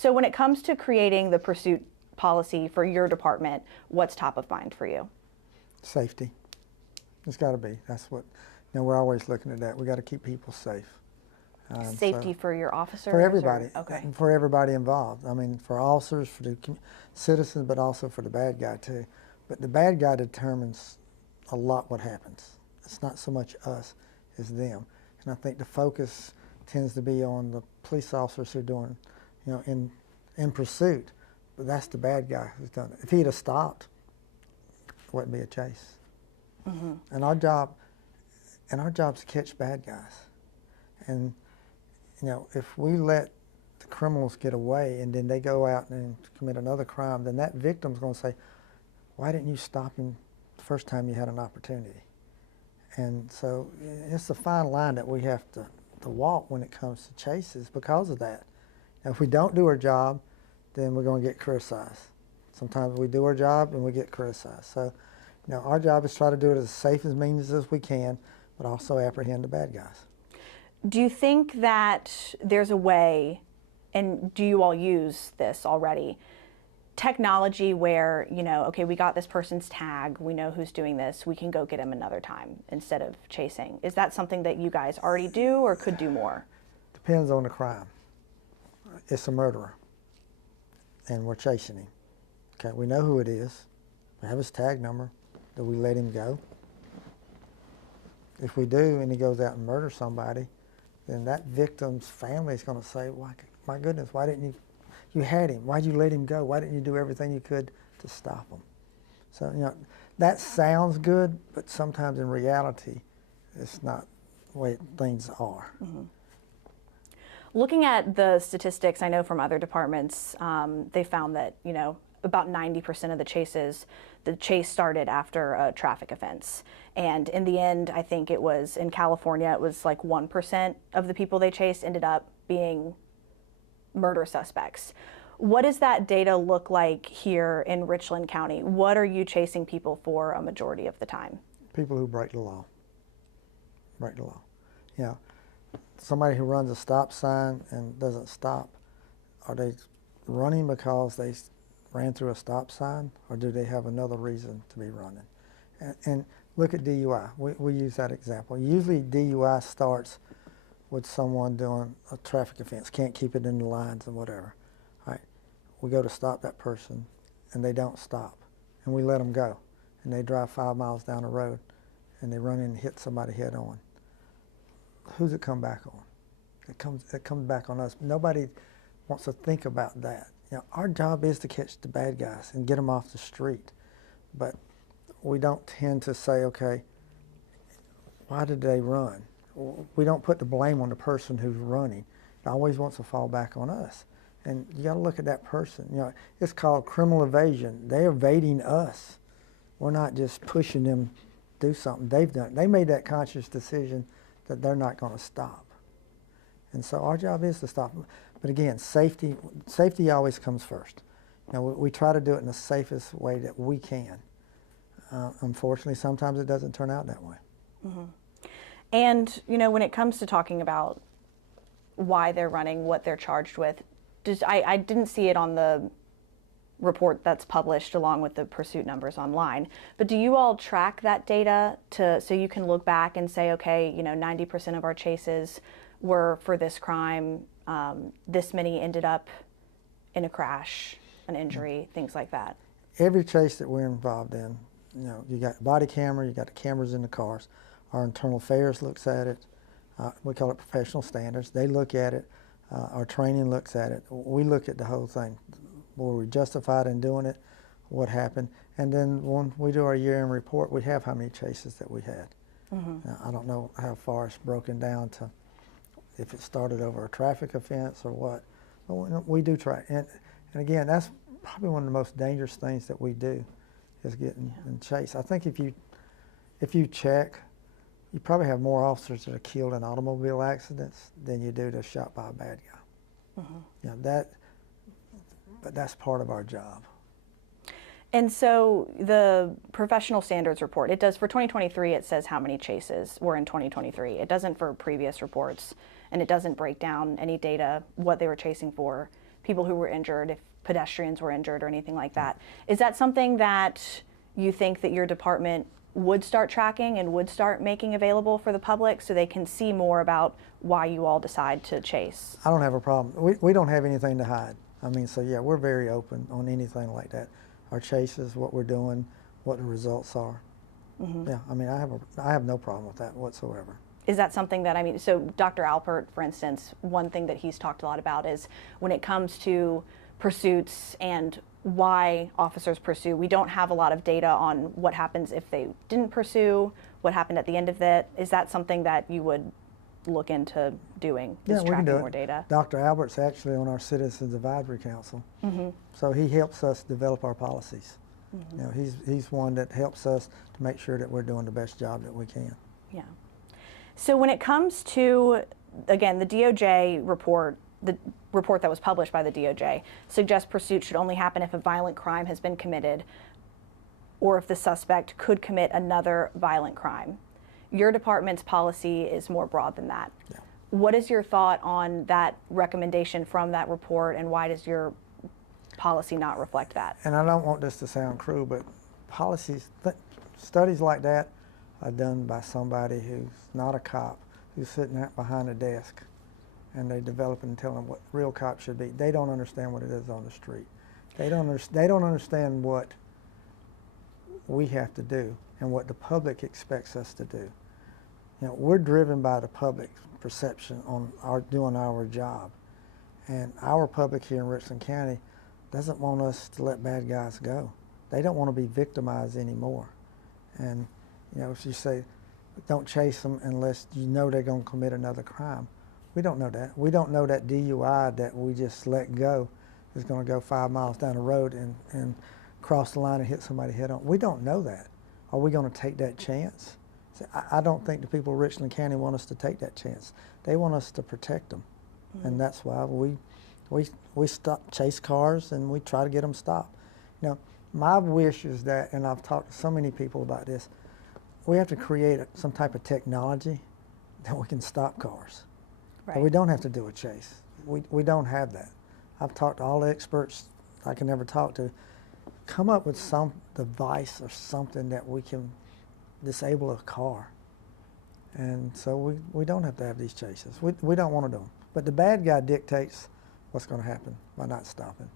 So when it comes to creating the pursuit policy for your department, what's top of mind for you? Safety. It's got to be. That's what, we're always looking at that. We got to keep people safe. Safety for your officers? For everybody. Okay. For everybody involved. I mean, for officers, for the citizens, but also for the bad guy too. But the bad guy determines a lot what happens. It's not so much us as them. And I think the focus tends to be on the police officers who are doing, in pursuit. But that's the bad guy who's done it. If he'd have stopped, it wouldn't be a chase. Mm-hmm. And our job's to catch bad guys. And if we let the criminals get away and then they go out and commit another crime, then that victim's going to say, why didn't you stop him the first time you had an opportunity? And so it's a fine line that we have to walk when it comes to chases because of that. Now, if we don't do our job, then we're going to get criticized. Sometimes we do our job and we get criticized. So, our job is to try to do it as safe as means as we can, but also apprehend the bad guys. Do you think that there's a way, and do you all use this already, technology where, okay, we got this person's tag, we know who's doing this, we can go get him another time instead of chasing? Is that something that you guys already do or could do more? Depends on the crime. It's a murderer, and we're chasing him. Okay, we know who it is. We have his tag number. Do we let him go? If we do, and he goes out and murders somebody, then that victim's family is going to say, "Why, my goodness, why didn't you had him? Why'd you let him go? Why didn't you do everything you could to stop him?" So, that sounds good, but sometimes in reality, it's not the way things are. Mm-hmm. Looking at the statistics, I know from other departments, they found that, about 90% of the chase started after a traffic offense. And in the end, I think it was in California, it was like 1% of the people they chased ended up being murder suspects. What does that data look like here in Richland County? What are you chasing people for a majority of the time? People who break the law. Break the law. Somebody who runs a stop sign and doesn't stop, are they running because they ran through a stop sign, or do they have another reason to be running? And look at DUI. We use that example. Usually DUI starts with someone doing a traffic offense, can't keep it in the lines and whatever. All right. We go to stop that person, and they don't stop, and we let them go, and they drive 5 miles down the road, and they run in and hit somebody head on. Who's it come back on? It comes back on us. Nobody wants to think about that. Our job is to catch the bad guys and get them off the street, but we don't tend to say, okay, why did they run? We don't put the blame on the person who's running. It always wants to fall back on us. And you got to look at that person. It's called criminal evasion. They're evading us. We're not just pushing them to do something they've done. They made that conscious decision that they're not going to stop. And so our job is to stop them. But again, safety always comes first. We try to do it in the safest way that we can. Unfortunately, sometimes it doesn't turn out that way. Mm-hmm. And, when it comes to talking about why they're running, what they're charged with, I didn't see it on the report that's published along with the pursuit numbers online, but do you all track that data so you can look back and say, okay, 90% of our chases were for this crime, this many ended up in a crash, an injury, things like that? Every chase that we're involved in, you got a body camera, you got the cameras in the cars. Our internal affairs looks at it. We call it professional standards. They look at it. Our training looks at it. We look at the whole thing. Were we justified in doing it? What happened? And then when we do our year-end report, we have how many chases that we had. Mm-hmm. Now, I don't know how far it's broken down to if it started over a traffic offense or what. But we do try. And again, that's probably one of the most dangerous things that we do is getting and chase. I think if you check, you probably have more officers that are killed in automobile accidents than you do that's shot by a bad guy. Mm-hmm. But that's part of our job. And so the professional standards report, it does for 2023, it says how many chases were in 2023. It doesn't for previous reports, and it doesn't break down any data, what they were chasing for, people who were injured, if pedestrians were injured or anything like that. Is that something that you think that your department would start tracking and would start making available for the public so they can see more about why you all decide to chase? I don't have a problem. We don't have anything to hide. I mean, so yeah, we're very open on anything like that. Our chases, what we're doing, what the results are. Yeah, I mean, I have no problem with that whatsoever. Is that something that, I mean, so Dr. Alpert, for instance, one thing that he's talked a lot about is when it comes to pursuits and why officers pursue, we don't have a lot of data on what happens if they didn't pursue, what happened at the end of it. Is that something that you would look into doing, is Yeah, we can tracking do more it. data? Dr. Albert's actually on our Citizens Advisory Council, so he helps us develop our policies. You know, he's one that helps us to make sure that we're doing the best job that we can. Yeah. So when it comes to, again, the DOJ report, the report that was published by the DOJ suggests pursuit should only happen if a violent crime has been committed or if the suspect could commit another violent crime. Your department's policy is more broad than that. Yeah. What is your thought on that recommendation from that report, and why does your policy not reflect that? And I don't want this to sound cruel, but studies like that are done by somebody who's not a cop, who's sitting behind a desk, and they develop and tell them what real cops should be. They don't understand what it is on the street. They don't understand what we have to do and what the public expects us to do. You know, we're driven by the public perception on doing our job, and our public here in Richland County doesn't want us to let bad guys go. They don't want to be victimized anymore. And you know, if you say, don't chase them unless you know they're going to commit another crime, we don't know that. We don't know that DUI that we just let go is going to go 5 miles down the road and cross the line and hit somebody head on. We don't know that. Are we going to take that chance? See, I don't think the people of Richland County want us to take that chance. They want us to protect them. And that's why we chase cars and we try to get them stopped. You know, my wish is that, and I've talked to so many people about this, we have to create some type of technology that we can stop cars. Right. But we don't have to do a chase. We don't have that. I've talked to all the experts I can ever talk to. Come up with some device or something that we can disable a car. And so we don't have to have these chases. We don't want to do them. But the bad guy dictates what's going to happen by not stopping.